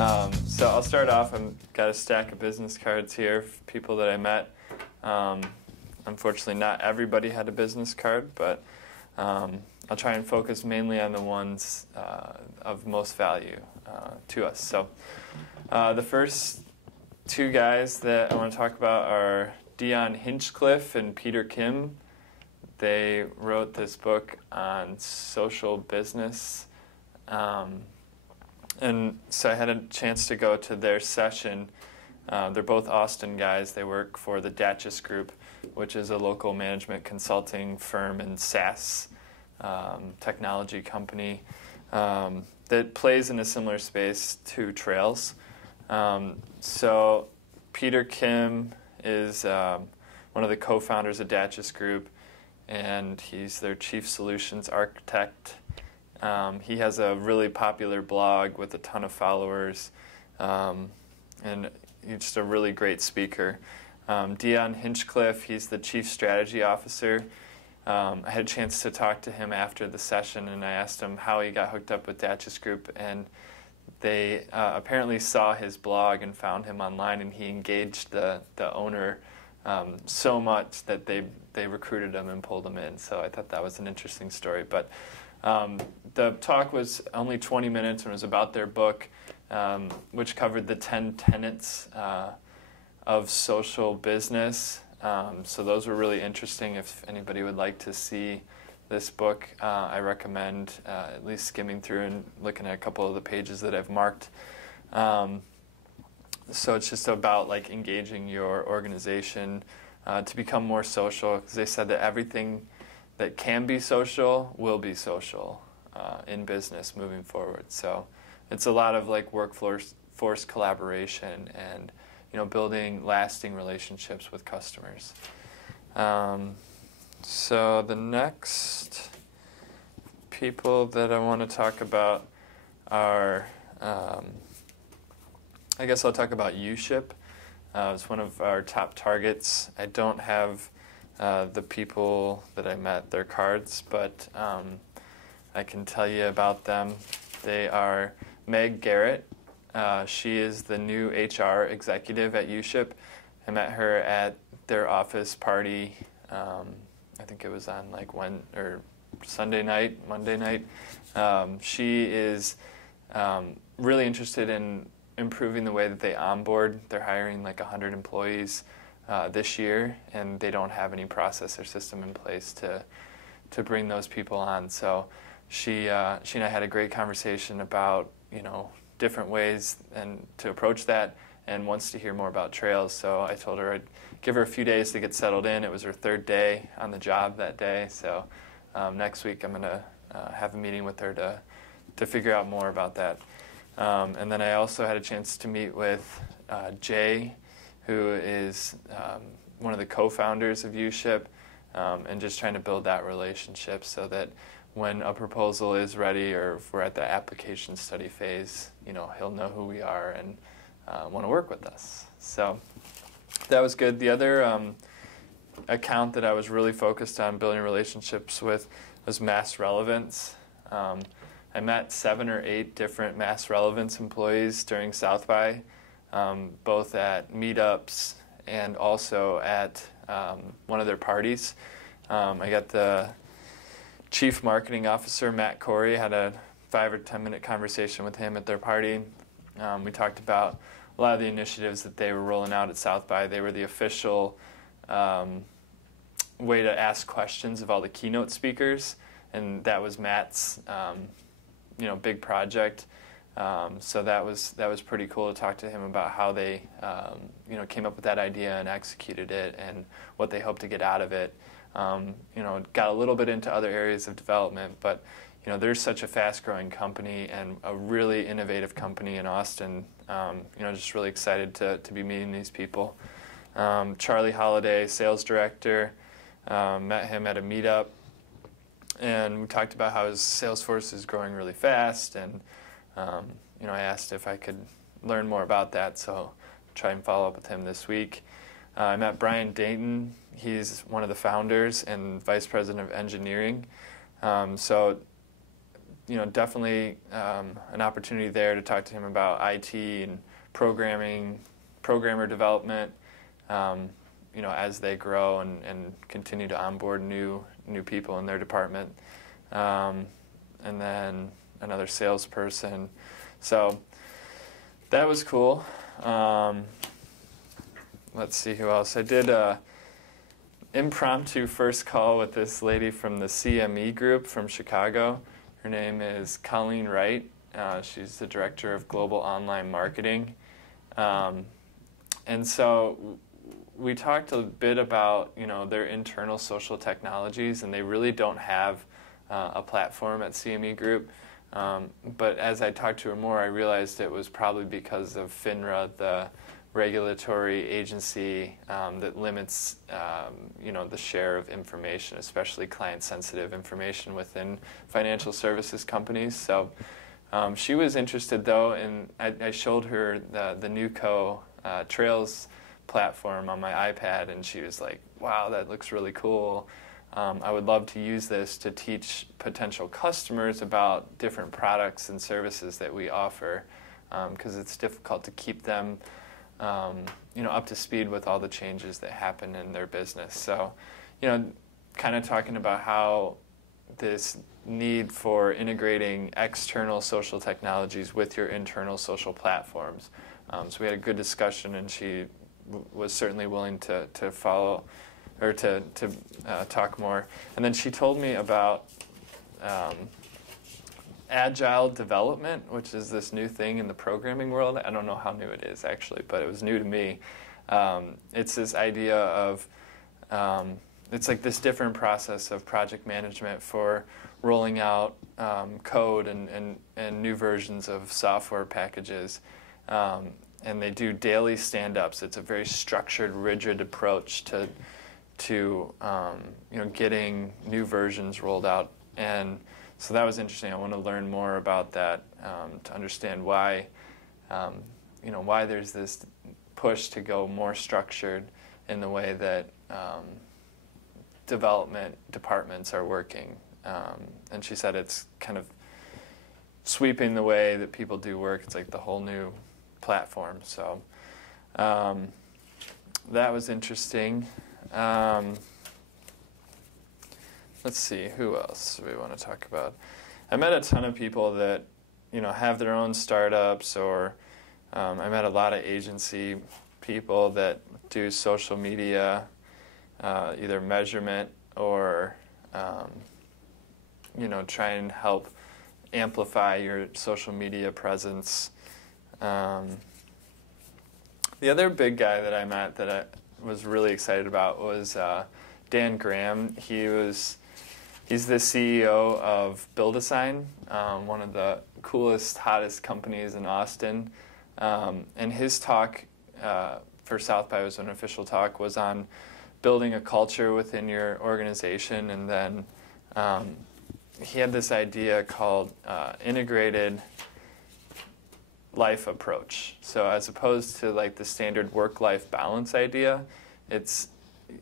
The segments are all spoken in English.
So I'll start off. I've got a stack of business cards here for people that I met. Unfortunately, not everybody had a business card, but I'll try and focus mainly on the ones of most value to us. So the first two guys that I want to talk about are Dion Hinchcliffe and Peter Kim. They wrote this book on social business. And so I had a chance to go to their session. They're both Austin guys. They work for the Datchus Group, which is a local management consulting firm and SaaS technology company that plays in a similar space to Trails. So Peter Kim is one of the co-founders of Datchus Group, and he's their chief solutions architect. He has a really popular blog with a ton of followers, and he's just a really great speaker. Dion Hinchcliffe, he's the chief strategy officer. I had a chance to talk to him after the session, and I asked him how he got hooked up with Datchus Group, and they apparently saw his blog and found him online, and he engaged the owner so much that they recruited him and pulled him in. So I thought that was an interesting story. But the talk was only 20 minutes and was about their book, which covered the 10 tenets of social business. So those were really interesting. If anybody would like to see this book, I recommend at least skimming through and looking at a couple of the pages that I've marked. So it's just about like engaging your organization to become more social, because they said that everything that can be social will be social in business moving forward. So it's a lot of like workforce collaboration and building lasting relationships with customers. So the next people that I want to talk about are, I guess I'll talk about UShip. It's one of our top targets. I don't have the people that I met, their cards, but I can tell you about them. They are Meg Garrett. She is the new HR executive at UShip. I met her at their office party. I think it was on like Sunday night, Monday night. She is really interested in improving the way that they onboard. They're hiring like 100 employees this year, and they don't have any process or system in place to bring those people on. So she and I had a great conversation about different ways and to approach that, and wants to hear more about Trails. So I told her I'd give her a few days to get settled in. It was her third day on the job that day. So next week I'm going to have a meeting with her to figure out more about that. And then I also had a chance to meet with Jay, who is one of the co-founders of UShip, and just trying to build that relationship so that when a proposal is ready or if we're at the application study phase, he'll know who we are and want to work with us. So that was good. The other account that I was really focused on building relationships with was Mass Relevance. I met 7 or 8 different Mass Relevance employees during South by, both at meetups and also at one of their parties. I got the Chief Marketing Officer, Matt Corey, had a 5 or 10 minute conversation with him at their party. We talked about a lot of the initiatives that they were rolling out at South by. They were the official way to ask questions of all the keynote speakers, and that was Matt's big project. So that was pretty cool to talk to him about how they came up with that idea and executed it and what they hope to get out of it. Got a little bit into other areas of development, but they're such a fast-growing company and a really innovative company in Austin. Just really excited to be meeting these people. Charlie Holliday, sales director, met him at a meetup, and we talked about how his sales force is growing really fast, and I asked if I could learn more about that, so I'll try and follow up with him this week. I met Brian Dayton. He's one of the founders and vice president of engineering. So definitely an opportunity there to talk to him about IT and programmer development, as they grow and continue to onboard new people in their department. And then another salesperson. So that was cool. Let's see who else. I did a impromptu first call with this lady from the CME group from Chicago. Her name is Colleen Wright. She's the director of global online marketing. And so we talked a bit about, their internal social technologies, and they really don't have a platform at CME Group. But as I talked to her more, I realized it was probably because of FINRA, the regulatory agency that limits, the share of information, especially client-sensitive information within financial services companies. So she was interested, though, and I showed her the NewCo Trails platform on my iPad, and she was like, wow, that looks really cool. I would love to use this to teach potential customers about different products and services that we offer, because it's difficult to keep them up to speed with all the changes that happen in their business. So, kind of talking about how this need for integrating external social technologies with your internal social platforms. So we had a good discussion, and she was certainly willing to follow or to talk more. And then she told me about agile development, which is this new thing in the programming world. I don't know how new it is, actually, but it was new to me. It's this idea of, it's like this different process of project management for rolling out code and new versions of software packages. And they do daily stand-ups. It's a very structured, rigid approach to getting new versions rolled out. And so that was interesting. I want to learn more about that to understand why, why there's this push to go more structured in the way that development departments are working. And she said it's kind of sweeping the way that people do work. It's like the whole new platform. So that was interesting. Let's see, who else do we want to talk about? I met a ton of people that, have their own startups, or I met a lot of agency people that do social media, either measurement or, try and help amplify your social media presence. The other big guy that I met that I was really excited about was Dan Graham. He's the CEO of Build-A-Sign, one of the coolest, hottest companies in Austin. And his talk for South by, was an official talk, was on building a culture within your organization. And then he had this idea called integrated life approach. So as opposed to like the standard work-life balance idea, it's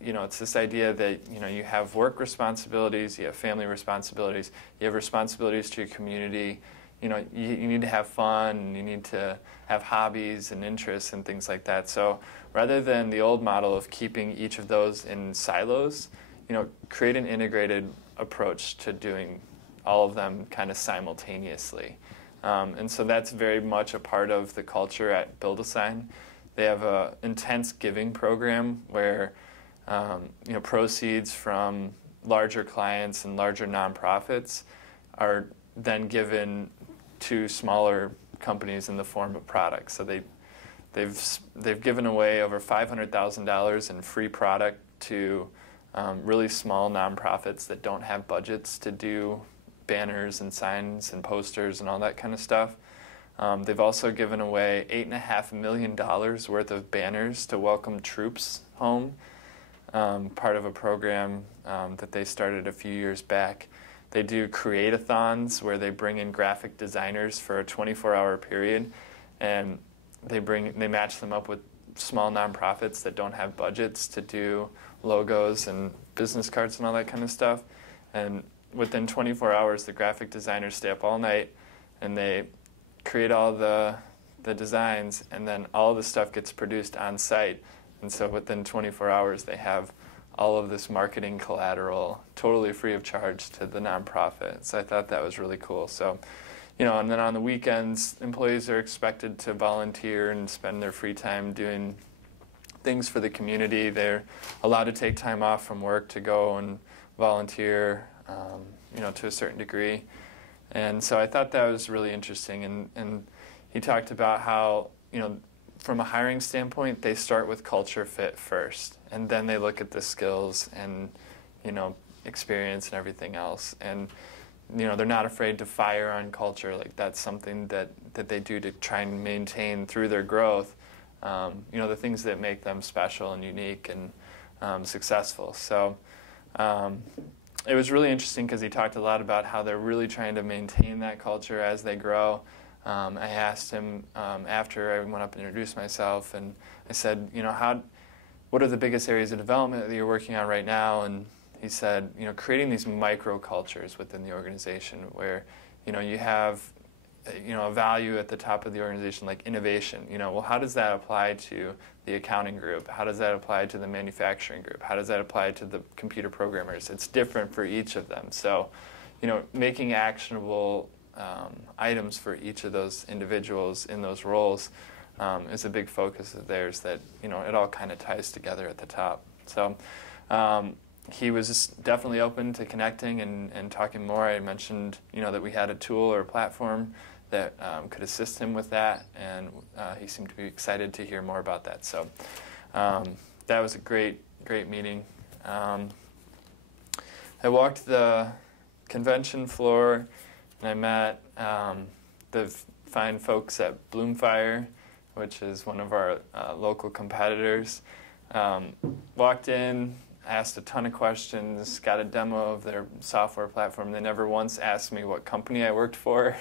this idea that, you have work responsibilities, you have family responsibilities, you have responsibilities to your community, you need to have fun, and you need to have hobbies and interests and things like that. So rather than the old model of keeping each of those in silos, create an integrated approach to doing all of them kind of simultaneously. And so that's very much a part of the culture at Build-A-Sign. They have an intense giving program where proceeds from larger clients and larger nonprofits are then given to smaller companies in the form of products. So they've given away over $500,000 in free product to really small nonprofits that don't have budgets to do banners and signs and posters and all that kind of stuff. They've also given away $8.5 million worth of banners to welcome troops home, part of a program that they started a few years back. They do create-a-thons where they bring in graphic designers for a 24-hour period, and they match them up with small nonprofits that don't have budgets to do logos and business cards and all that kind of stuff. And within 24 hours, the graphic designers stay up all night, and they create all the designs, and then all the stuff gets produced on site. And so within 24 hours, they have all of this marketing collateral totally free of charge to the nonprofit. So I thought that was really cool. So, and then on the weekends, employees are expected to volunteer and spend their free time doing things for the community. They're allowed to take time off from work to go and volunteer, to a certain degree. And so I thought that was really interesting. And he talked about how, from a hiring standpoint, they start with culture fit first, and then they look at the skills and, experience and everything else. And, they're not afraid to fire on culture. Like, that's something that they do to try and maintain through their growth, the things that make them special and unique and successful. So it was really interesting because he talked a lot about how they're really trying to maintain that culture as they grow. I asked him after I went up and introduced myself, and I said, what are the biggest areas of development that you're working on right now? And he said, creating these micro cultures within the organization where, you have, a value at the top of the organization like innovation. Well, how does that apply to the accounting group? How does that apply to the manufacturing group? How does that apply to the computer programmers? It's different for each of them. So, making actionable items for each of those individuals in those roles is a big focus of theirs that, it all kind of ties together at the top. So he was definitely open to connecting and talking more. I mentioned, that we had a tool or a platform that could assist him with that, and he seemed to be excited to hear more about that. So that was a great meeting. I walked the convention floor, and I met the fine folks at Bloomfire, which is one of our local competitors. Walked in, asked a ton of questions, got a demo of their software platform. They never once asked me what company I worked for.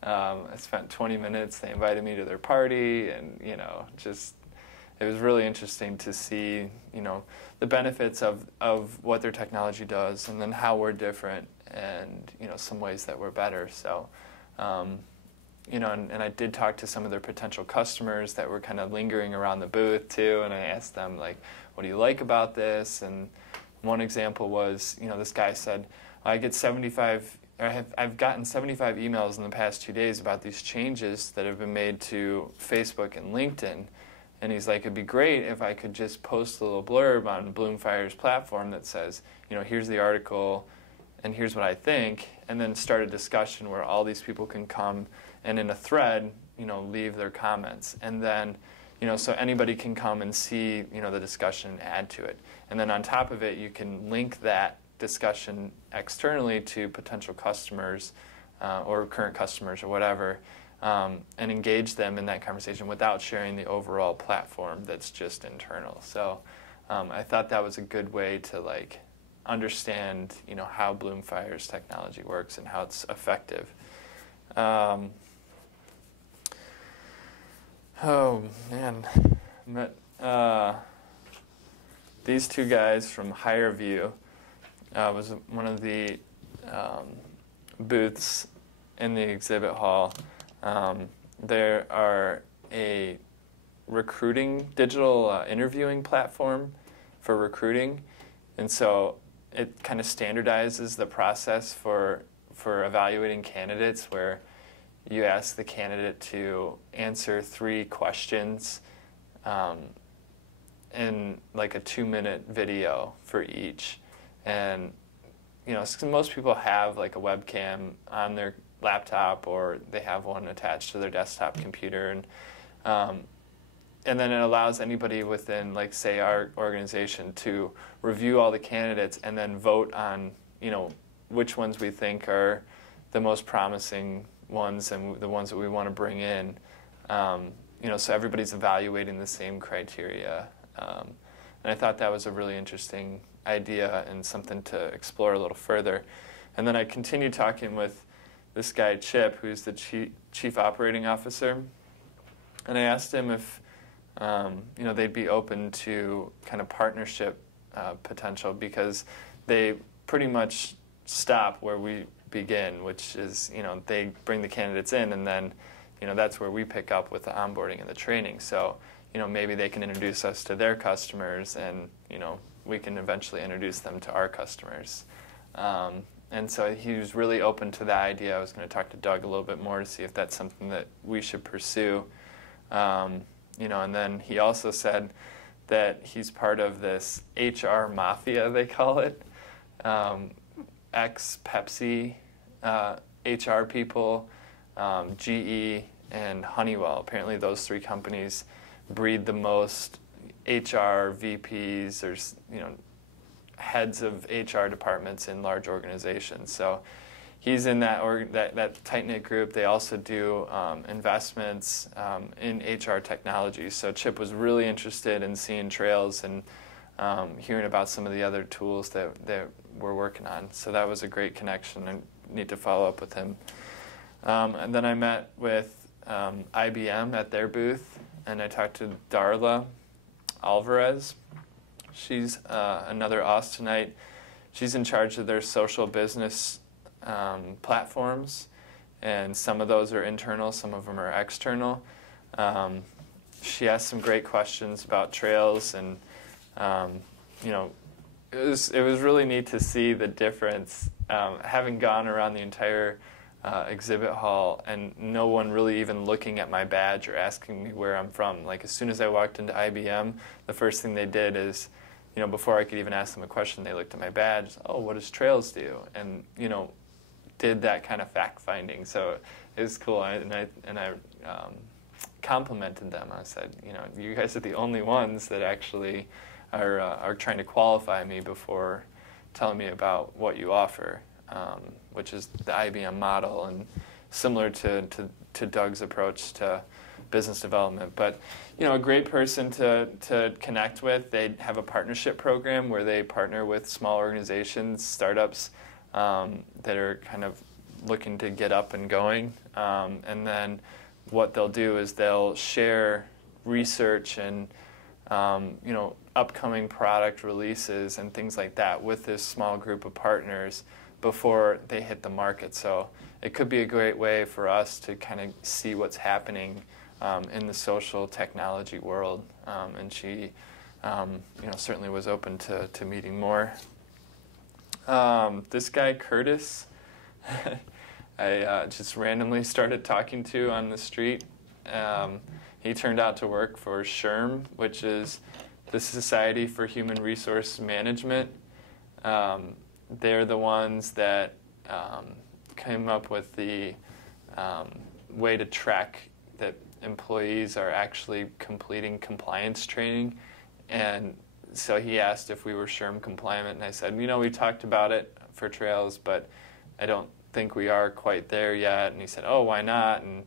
I spent 20 minutes. They invited me to their party, and it was really interesting to see, the benefits of what their technology does, and then how we're different, and some ways that we're better. So, and I did talk to some of their potential customers that were kind of lingering around the booth too, and I asked them, like, what do you like about this? And one example was, this guy said, I've gotten 75 emails in the past 2 days about these changes that have been made to Facebook and LinkedIn. And he's like, it'd be great if I could just post a little blurb on Bloomfire's platform that says, here's the article and here's what I think, and then start a discussion where all these people can come and in a thread, leave their comments. And then, so anybody can come and see, the discussion and add to it. And then on top of it, you can link that discussion externally to potential customers or current customers or whatever, and engage them in that conversation without sharing the overall platform that's just internal. So I thought that was a good way to understand how Bloomfire's technology works and how it's effective. Oh man, I met these two guys from HireView. Was one of the booths in the exhibit hall. There are a digital interviewing platform for recruiting, and so it kind of standardizes the process for evaluating candidates, where you ask the candidate to answer 3 questions in like a 2-minute video for each. And most people have like a webcam on their laptop, or they have one attached to their desktop computer, and then it allows anybody within, like, say, our organization to review all the candidates and then vote on which ones we think are the most promising ones and the ones that we want to bring in. So everybody's evaluating the same criteria, and I thought that was a really interesting idea and something to explore a little further. And then I continued talking with this guy Chip, who's the chief operating officer, and I asked him if they'd be open to kind of partnership potential, because they pretty much stop where we begin, which is, they bring the candidates in, and then, that's where we pick up with the onboarding and the training. So, maybe they can introduce us to their customers, and, we can eventually introduce them to our customers. And so he was really open to the idea. I was going to talk to Doug a little bit more to see if that's something that we should pursue. And then he also said that he's part of this HR mafia, they call it. Ex-Pepsi HR people, GE, and Honeywell. Apparently those three companies breed the most HR VPs. There's, heads of HR departments in large organizations. So he's in that tight-knit group. They also do investments in HR technology. So Chip was really interested in seeing trails and hearing about some of the other tools that we're working on. So that was a great connection. I need to follow up with him. And then I met with IBM at their booth, and I talked to Darla Alvarez. She's another Austinite. She's in charge of their social business platforms, and some of those are internal, some of them are external. She asked some great questions about trails, and it was really neat to see the difference, having gone around the entire exhibit hall and no one really even looking at my badge or asking me where I'm from. Like, as soon as I walked into IBM, the first thing they did is, before I could even ask them a question, they looked at my badge. Oh, what does Trails do? And did that kind of fact finding. So it was cool. And I complimented them. I said, you guys are the only ones that actually are trying to qualify me before telling me about what you offer, which is the IBM model, and similar to Doug's approach to business development. But a great person to connect with. They have a partnership program where they partner with small organizations, startups that are kind of looking to get up and going. And then what they'll do is they'll share research and upcoming product releases and things like that with this small group of partners before they hit the market. So it could be a great way for us to kind of see what's happening in the social technology world, and she, certainly was open to meeting more. This guy, Curtis, I just randomly started talking to on the street. He turned out to work for SHRM, which is the Society for Human Resource Management. They're the ones that came up with the way to track that employees are actually completing compliance training. And so he asked if we were SHRM compliant, and I said, we talked about it for Trails, but I don't think we are quite there yet. And he said, oh, why not? And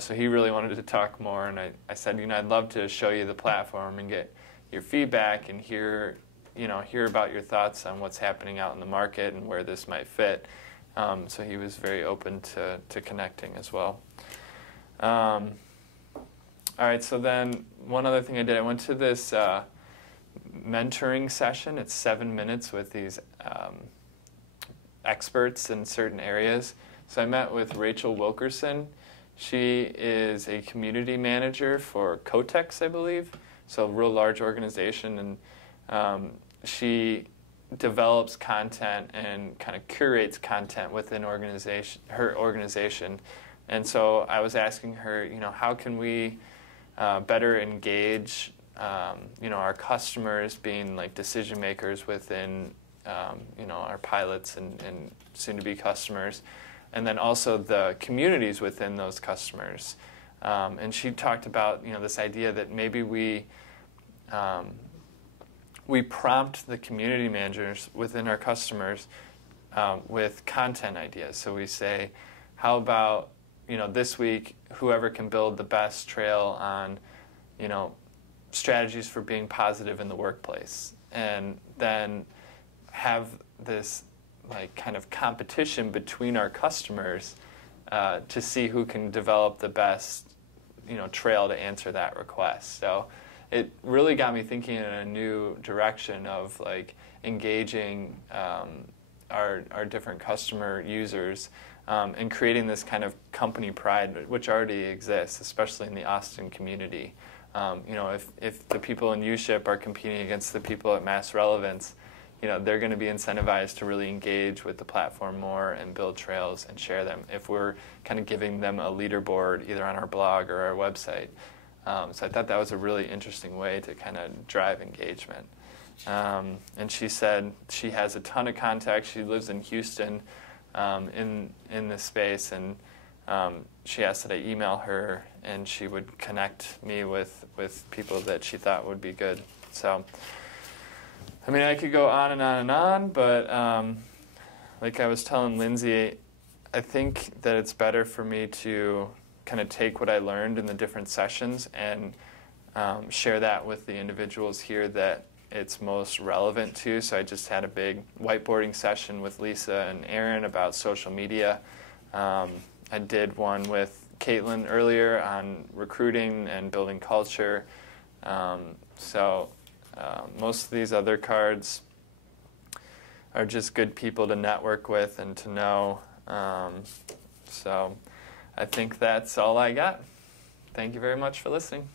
so he really wanted to talk more, and I said, I'd love to show you the platform and get your feedback and hear about your thoughts on what's happening out in the market and where this might fit. So he was very open to connecting as well. All right, so then one other thing I did, I went to this mentoring session. It's 7 minutes with these experts in certain areas. So I met with Rachel Wilkerson. She is a community manager for Kotex, I believe, so a real large organization, and she develops content and kind of curates content within her organization. And so I was asking her, how can we better engage, our customers, being like decision makers within, our pilots and soon-to-be customers, and then also the communities within those customers. And she talked about, this idea that maybe we prompt the community managers within our customers with content ideas. So we say, how about, this week, whoever can build the best trail on, strategies for being positive in the workplace, and then have this kind of competition between our customers to see who can develop the best, trail to answer that request. So it really got me thinking in a new direction of engaging our different customer users, and creating this kind of company pride, which already exists, especially in the Austin community. You know, if the people in UShip are competing against the people at Mass Relevance, you know, they're going to be incentivized to really engage with the platform more and build trails and share them if we're kind of giving them a leaderboard either on our blog or our website. So I thought that was a really interesting way to kind of drive engagement. And she said she has a ton of contacts. She lives in Houston in this space, and she asked that I email her and she would connect me with people that she thought would be good. So, I mean, I could go on and on and on, but like I was telling Lindsay, I think that it's better for me to kind of take what I learned in the different sessions and share that with the individuals here that it's most relevant to. So I just had a big whiteboarding session with Lisa and Aaron about social media. I did one with Caitlin earlier on recruiting and building culture. Most of these other cards are just good people to network with and to know. So I think that's all I got. Thank you very much for listening.